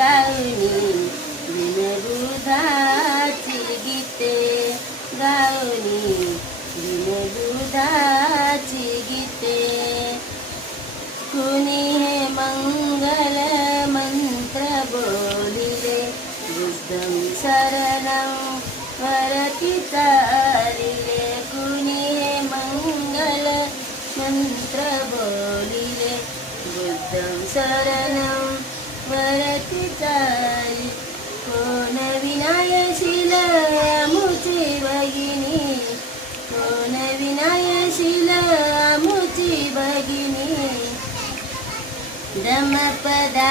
गाऊनी बिनदुधाची गीते गाऊनी बिनदुधाची गीते कुणी हे मंगल मंत्र बोलिले बुद्धं शरणं वरति चालिले कुणी हे मंगल मंत्र बोलिले बुद्धं शरणं वरति चालि कोण विनायशील आमुची भगिनी कोण विनायशील आमुची भगिनी दमपदा